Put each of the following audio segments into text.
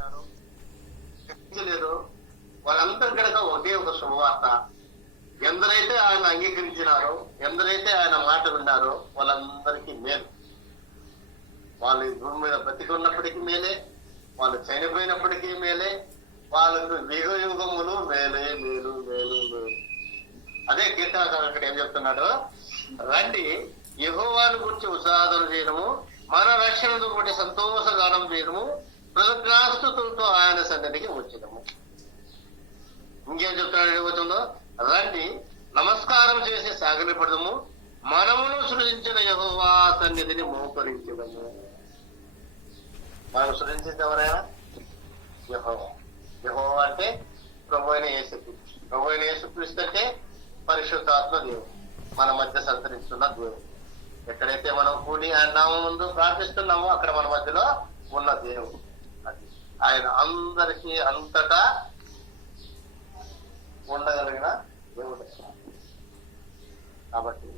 గ్రహించినారో గ్రహించలేదో వారందరి కనుక ఒకే ఒక శుభవార్త. ఎందరైతే ఆయన అంగీకరించినారో, ఎందరైతే ఆయన మాట విన్నారో వాళ్ళందరికీ మేలు. వాళ్ళు ఈ భూమి మీద బతికి ఉన్నప్పటికీ మేలే, వాళ్ళు చనిపోయినప్పటికీ మేలే, వాళ్ళకు యుగ యుగములు మేలే మేలు మేలు మేలు. అదే కీర్తనకారుడు అక్కడ ఏం చెప్తున్నాడు, రండి యెహోవాను గురించి ఉత్సాహం చేయడము, మన రక్షణను బట్టి సంతోషగానం చేయడము, కృతజ్ఞాస్తుతులతో ఆయన సన్నిధికి వచ్చేదము. ఇంకేం చెప్తున్నాడు ఏమవుతుందో, రండి నమస్కారం చేసి సాగిలపడదము, మనమును సృజించిన యెహోవా సన్నిధిని మోకరించడము. మనం సృజించింది ఎవరైనా? యెహోవా. యెహోవా అంటే ప్రభు అయిన యేసుక్రీస్తు. ప్రభు అయిన యేసుక్రీస్తు అంటే పరిశుద్ధాత్మ దేవుడు, మన మధ్య సంతరిస్తున్న దేవుడు. ఎక్కడైతే మనం కూడి ఆయన నామం ముందు ప్రార్థిస్తున్నామో అక్కడ మన మధ్యలో ఉన్న దేవుడు. అది ఆయన అందరికీ అంతటా ఉండగలిగిన దేవుడు. కాబట్టి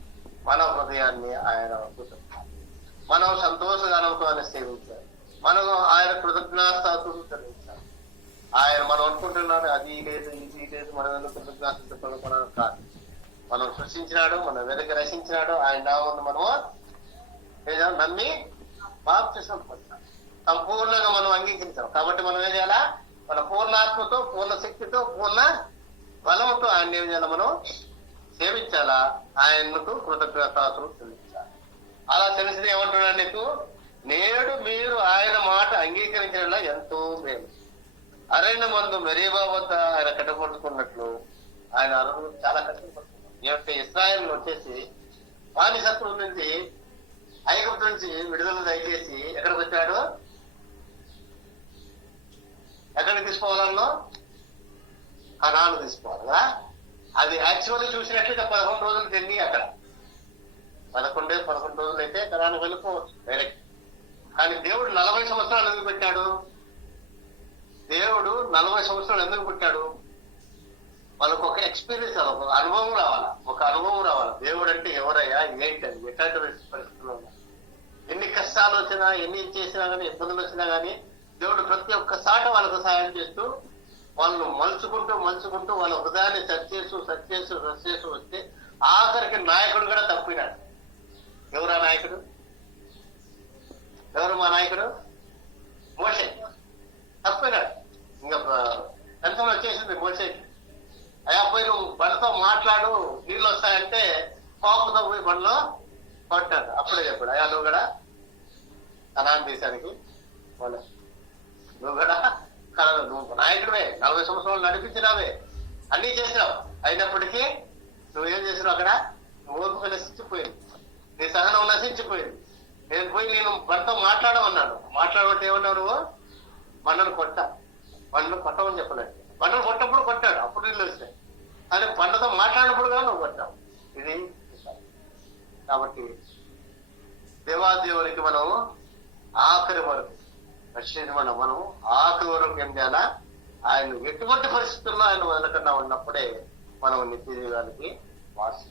మన హృదయాన్ని ఆయన మనం సంతోషగానంతో ఆయన సేవించాలి. మనం ఆయన కృతజ్ఞాస్తుతులు చెల్లించాలి. ఆయన మనం అనుకుంటున్నాడు అది లేదు ఇది లేదు, మనం కృతజ్ఞాస్తుతులు కాదు. మనం సృష్టించినాడు, మన వెనక రచించినాడు, ఆయన నామమును మనము నమ్మి బాప్తిసం పొందాం. సంపూర్ణంగా మనం అంగీకరించాం. కాబట్టి మనం ఏం చేయాలా? మన పూర్ణాత్మతో, పూర్ణ శక్తితో, పూర్ణ బలముతో ఆయన ఏం చేయాలి? మనం సేవించాలా, ఆయనకు కృతజ్ఞతాస్తులు చెల్లించాలి. అలా తెలిసింది ఏమంటున్నాడు నీకు, నేడు మీరు ఆయన మాట అంగీకరించడంలో ఎంతో మేలు. అరణ్య మందు మెరీబా వద్ద ఆయన కట్టపడుతున్నట్లు ఆయన అరువు చాలా కష్టపడుతున్నారు. ఈ యొక్క ఇశ్రాయేల్ వచ్చేసి బానిసత్వం నుంచి, ఐగుప్తు నుంచి విడుదల దయచేసి ఎక్కడికి వచ్చాడు? ఎక్కడికి తీసుకోవాలన్నా కనాను తీసుకోవాలా. అది యాక్చువల్లీ చూసినట్లయితే 11 రోజులు తిండి అక్కడ 11 రోజులు అయితే కనాను వెళ్ళిపోవచ్చు డైరెక్ట్. కానీ దేవుడు 40 సంవత్సరాలు ఎందుకు పెట్టాడు? దేవుడు 40 సంవత్సరాలు ఎందుకు పెట్టాడు? వాళ్ళకు ఒక ఎక్స్పీరియన్స్ రావాలి, ఒక అనుభవం రావాలి. దేవుడు అంటే ఎవరయ్యా, ఏంటది, ఎట్లాంటి పరిస్థితుల్లో ఉన్నా, ఎన్ని కష్టాలు వచ్చినా, ఎన్ని చేసినా కానీ, ఇబ్బందులు వచ్చినా కానీ దేవుడు ప్రతి ఒక్క సాట వాళ్ళకు సహాయం చేస్తూ వాళ్ళను మలుచుకుంటూ వాళ్ళ హృదయాన్ని సరి చేస్తూ వస్తే ఆఖరికి నాయకుడు కూడా తప్పినాడు. ఎవరా నాయకుడు? ఎవరు మా నాయకుడు? మోషే తప్పినాడు. ఇంకా టెన్షన్ వచ్చేసింది మోషేకి. అయ్యా పోయి నువ్వు బండతో మాట్లాడు, నీళ్ళు వస్తాయంటే కోపంతో పోయి బండలో కొట్టాడు. అప్పుడే చెప్పాడు, అయ్యా నువ్వు కూడా కనాను దేశానికి పోలే, నువ్వు కూడా నువ్వు నాయకుడివే, 40 సంవత్సరాలు నడిపించినావే, అన్నీ చేసినావు. అయినప్పటికీ నువ్వేం చేసినావు? అక్కడ ఓపిక నశించిపోయింది, నీ సహనం నశించిపోయింది. నేను పోయి నేను బండతో మాట్లాడమన్నాడు. మాట్లాడమంటే ఏమన్నావు నువ్వు? బండను కొట్టమని చెప్పలేదు. బండను కొట్టప్పుడు కొట్టాడు, అప్పుడు నీళ్ళు వస్తాయి. కానీ బండతో మాట్లాడినప్పుడు కానీ నువ్వు కొట్టావు. ఇది కాబట్టి దేవాదేవునికి మనం ఆఖరి వరకు రక్షించమన్నా, మనం ఆఖరి వరకు ఏం చేయాలా? ఆయన ఎటువంటి పరిస్థితుల్లో ఆయన వదలకుండా ఉన్నప్పుడే మనం నిత్య జీవానికి వాసి.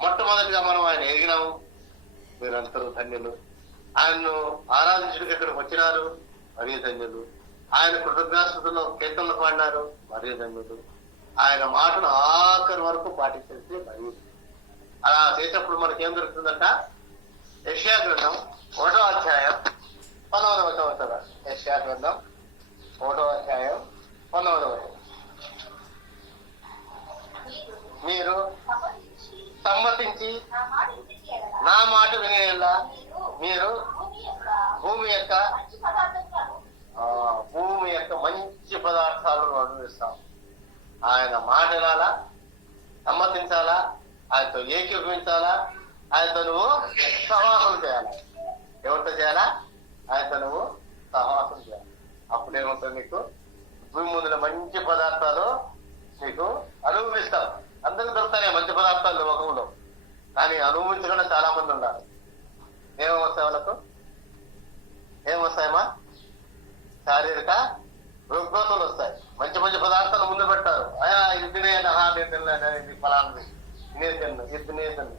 మొట్టమొదటిగా మనం ఆయన ఎగినాము, మీరందరూ ధన్యులు. ఆయన్ను ఆరాధించడానికి ఇక్కడికి వచ్చినారు, మరీ ధన్యులు. ఆయన కృతజ్ఞాస్తుతుల్లో కీర్తనలు పాడినారు, మరీ ధన్యులు. ఆయన మాటను ఆఖరి వరకు పాటించేసి మరీ. అలా చేసేటప్పుడు మనకేం దొరుకుతుందంట? యెషయా గ్రంథం 1వ అధ్యాయం 19వ వచనం. యెషయా గ్రంథం 1వ అధ్యాయం 19వ వచనం. మీరు సమ్మతించి నా మాట వినేలా మీరు భూమి యొక్క మంచి పదార్థాలను అనుభవిస్తాం. ఆయన మాట వినాలా, సమ్మతించాలా, ఆయనతో ఏకీభవించాలా, ఆయనతో నువ్వు సహవాసం చేయాలి. ఎవరితో చేయాలా? ఆయనతో నువ్వు సహవాసం చేయాలి. అప్పుడేముంటుంది? నీకు భూమి ముందుల మంచి పదార్థాలు నీకు అనుభవిస్తావు. అందరికి దొరుకుతాయి మంచి పదార్థాలు లోకంలో, కానీ అనుభవించకుండా చాలా మంది ఉన్నారు. ఏమొస్తాయి వాళ్ళకు? ఏమొస్తాయమ్మా? శారీరక రుగ్మతలు వస్తాయి. మంచి మంచి పదార్థాలు ముందు పెట్టారు. అయా ఇది తినేది, ఇది ఫలాన్ని ఇది తినేదండి.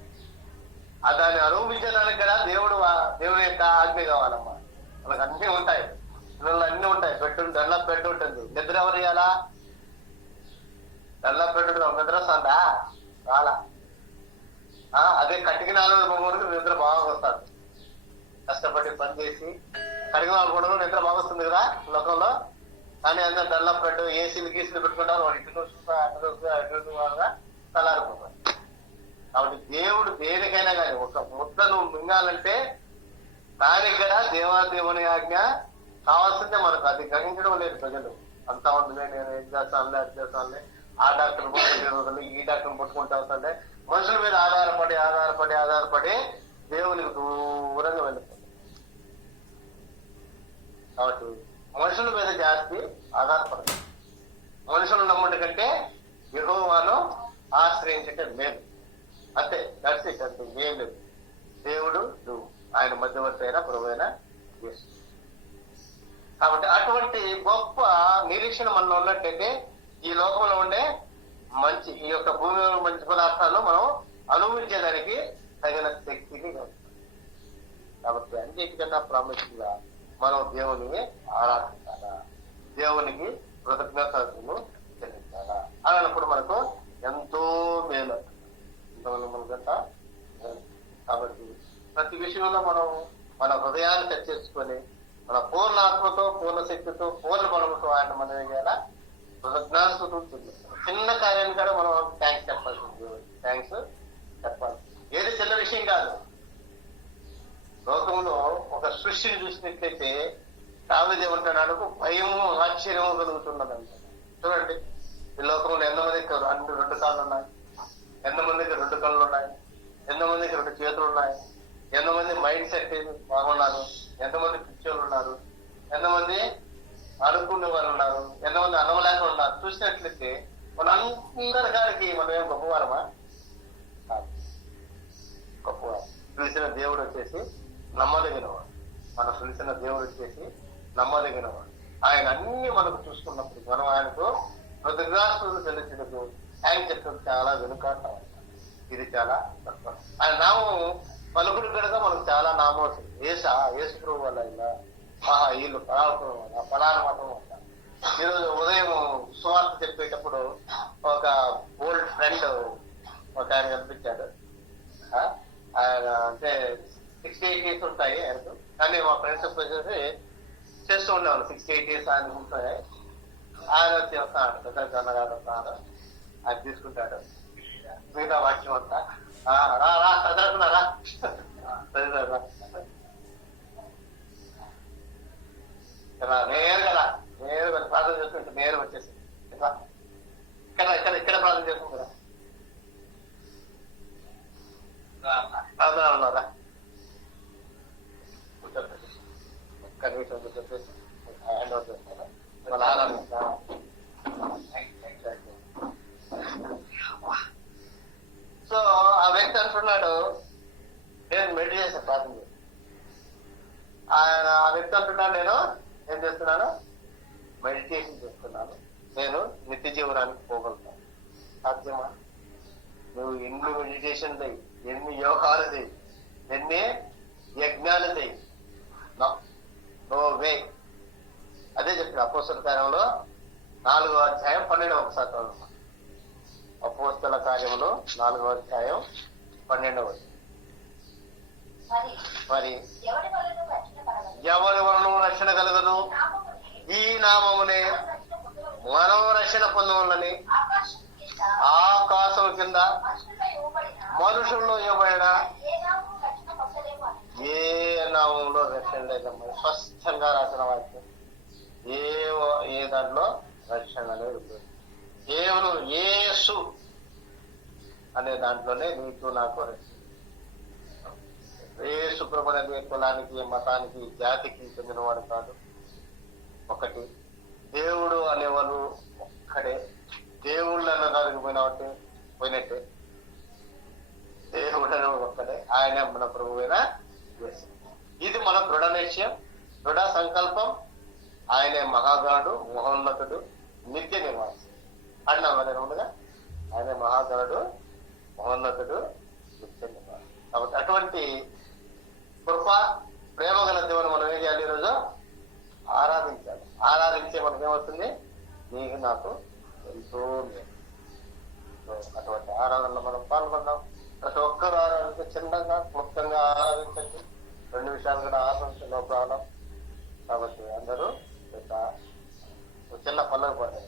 దాన్ని అనుభవించడానికి కదా దేవుడి యొక్క ఆజ్ఞ కావాలమ్మా. వాళ్ళకి అన్నీ ఉంటాయి, పిల్లలు అన్నీ ఉంటాయి, పెట్టు చేయాలా? డెవలప్ పెట్టడం నిద్ర వస్తుందా? రాలా. అదే కట్టికి 4 మొగుడికి నిద్ర బాగా వస్తుంది. కష్టపడి పని చేసి కడిగిన వాళ్ళు నిద్ర బాగా వస్తుంది కదా లోకంలో. కానీ అందరూ డెవలప్ పెట్టు ఏసీలు గీసీలు పెట్టుకుంటారు. వాడు ఇటు చూసుకుంటా తలారిపోతారు. కాబట్టి దేవుడు దేనికైనా కానీ ఒక ముద్ద నువ్వు మింగాలంటే దానికి కూడా దేవాదేవుని ఆజ్ఞ కావాల్సిందే. మనకు అది గ్రహించడం లేదు ప్రజలు. అంతా ఉంటుంది, నేను ఏం చేస్తానులే అది చేస్తానులే, ఆ డాక్టర్ పట్టుకుంటే ఈ డాక్టర్ని పట్టుకుంటా అవుతుంటే మనుషుల మీద ఆధారపడి దేవునికి దూరంగా వెళ్ళిపోతుంది. కాబట్టి మనుషుల మీద జాస్తి ఆధారపడదు. మనుషులు నమ్ముడి కంటే యెహోవాను ఆశ్రయించటే లేదు. అంతే, అంతే ఏం లేదు. దేవుడు నువ్వు ఆయన మధ్యవర్తి అయినా ప్రభువైనా చేస్తుంది. కాబట్టి అటువంటి గొప్ప నిరీక్షణ మనలో ఉన్నట్టయితే ఈ లోకంలో ఉండే మంచి ఈ యొక్క భూమి మంచి పదార్థాలను మనం అనుభవించేదానికి తగిన శక్తిని కాబట్టి అన్నిటికన్నా ప్రాముఖ్యంగా మనం దేవుని ఆరాధించాలా, దేవునికి కృతజ్ఞతలు చెల్లించాలా. అన్నప్పుడు మనకు ఎంతో మేలు మనకంట. కాబట్టి ప్రతి విషయంలో మనం మన హృదయాన్ని చర్చించుకొని మన పూర్ణ ఆత్మతో, పూర్ణ శక్తితో, పూర్ణ బలముతో ఆయన మనం ఏం చేయాలా? కృతజ్ఞతలు చెల్లిస్తాం. చిన్న కార్యాన్ని కూడా మనం థ్యాంక్స్ చెప్పాల్సింది. థ్యాంక్స్ చెప్పాలి. ఏది చిన్న విషయం కాదు. లోకంలో ఒక సృష్టిని చూసినట్లయితే దావీదు ఏమంటున్నాడు? భయము ఆశ్చర్యము కలుగుతున్నదంట. చూడండి, ఈ లోకంలో ఎంతమందికి 2 కాళ్ళు ఉన్నాయి, ఎంతమందికి 2 కళ్ళు ఉన్నాయి, ఎంతమందికి 2 చేతులు ఉన్నాయి, ఎంతమంది మైండ్ సెట్ బాగున్నారు, ఎంతమంది పిచ్చోళ్ళు ఉన్నారు, ఎంతమంది అడుక్కునే వారు ఉన్నారు, ఎంతమంది అన్నవలేక ఉన్నారు. చూసినట్లయితే మనందరి గారికి మనం ఏం గొప్పవారమా? గొప్పవారు. పిలిచిన దేవుడు వచ్చేసి నమ్మదగినవాడు. మనం పిలిచిన దేవుడు వచ్చేసి నమ్మదగినవాడు. ఆయన అన్ని మనకు చూసుకున్నప్పుడు మనం ఆయనకు కృతజ్ఞతలు చెల్లించినప్పుడు ఆయన చెప్పడం చాలా వెనుకాట. ఇది చాలా తక్కువ. ఆయన నామం పలుకుడు కనుక మనకు చాలా నామం వస్తుంది. యేసు ప్రభు వల్ల ఇలా వీళ్ళు ఫలాన మతం వల్ల. ఈరోజు ఉదయం సువార్త చెప్పేటప్పుడు ఒక ఓల్డ్ ఫ్రెండ్ ఒక ఆయన కనిపించాడు. ఆయన అంటే 68 years ఉంటాయి ఆయనకు. కానీ మా ఫ్రెండ్స్ వచ్చేసి చేస్తూ ఉండేవాళ్ళు 68 years ఆయన ఉంటాయి. ఆయన వచ్చి వస్తాడు, పెద్ద అన్నగారు వస్తాడు, ఆయన తీసుకుంటాడు మిగతా వాక్యం అంతా. రా చదువుకున్నారా నేరుగా ప్రార్థన చేసుకుంటే నేరుగా వచ్చేసి ఇక్కడ ప్రార్థన చేసుకుంటారా? ప్రార్థన ఉన్నారా? ఒక్క నిమిషం చెప్పేసి హ్యాండ్ ఓవర్ చేస్తారా? సో ఆ వ్యక్తి అంటున్నాడు, నేను మెడిటేషన్ ప్రార్థన చేస్తాను. ఆ వ్యక్తి అంటున్నాడు, నేను ఏం చేస్తున్నాను? మెడిటేషన్ చేస్తున్నాను. నేను నిత్య జీవనానికి పోగలుగుతాను. సాధ్యమా? నువ్వు ఎన్ని మెడిటేషన్ చేయి, ఎన్ని యోగాలు చేయి, ఎన్ని యజ్ఞాలు చేయి, నో వే. అదే చెప్పాడు అపోస్తల కార్యంలో 4వ అధ్యాయం 12వ వచనం. అపోస్తల కార్యములో 4వ అధ్యాయం 12వ వచనం. మరి ఎవరి వలన రక్షణ కలగదు? ఈ నామమునే మనం రక్షణ పొందవలని ఆకాశం కింద మనుషుల్లో ఇవ్వబడిన ఏ నామంలో రక్షణ లేదమ్మా. స్పష్టంగా రాసిన వాక్యం. ఏ దాంట్లో రక్షణ లేదు. కేవలం యేసు అనే దాంట్లోనే నీకు నాకు రక్షణ. యేసు ప్రభు అనే కులానికి, మతానికి, జాతికి చెందినవాడు కాదు. ఒకటి దేవుడు అనేవాడు ఒక్కడే. దేవుళ్ళు అన్నదానికి పోయినట్టే. దేవుడు అనేవాడు ఒక్కడే. ఆయన మన ప్రభువైన యేసు. ఇది మన దృఢ నిశ్చయం, దృఢ సంకల్పం. ఆయనే మహాగణుడు, మహోన్నతుడు, నిత్య నివాసి అన్నాం ఉండగా. ఆయనే మహాగణుడు, మహోన్నతుడు, నిత్య నివాసి. కాబట్టి అటువంటి కృప, ప్రేమ గల దేవుని మనం ఏం చేయాలి? ఈరోజు ఆరాధించాలి. ఆరాధించే మనకి ఏమవుతుంది? నీకు నాకు ఎంతో ఉంది. అటువంటి ఆరాధనలో మనం పాల్గొన్నాం. ప్రతి ఒక్కరు ఆరాధించే చిన్నగా క్లుప్తంగా ఆరాధించండి. 2 విషయాలు కూడా ఆరాధించే ప్రాబ్లం. కాబట్టి అందరూ చిన్న పనులకు పడ్డాయి.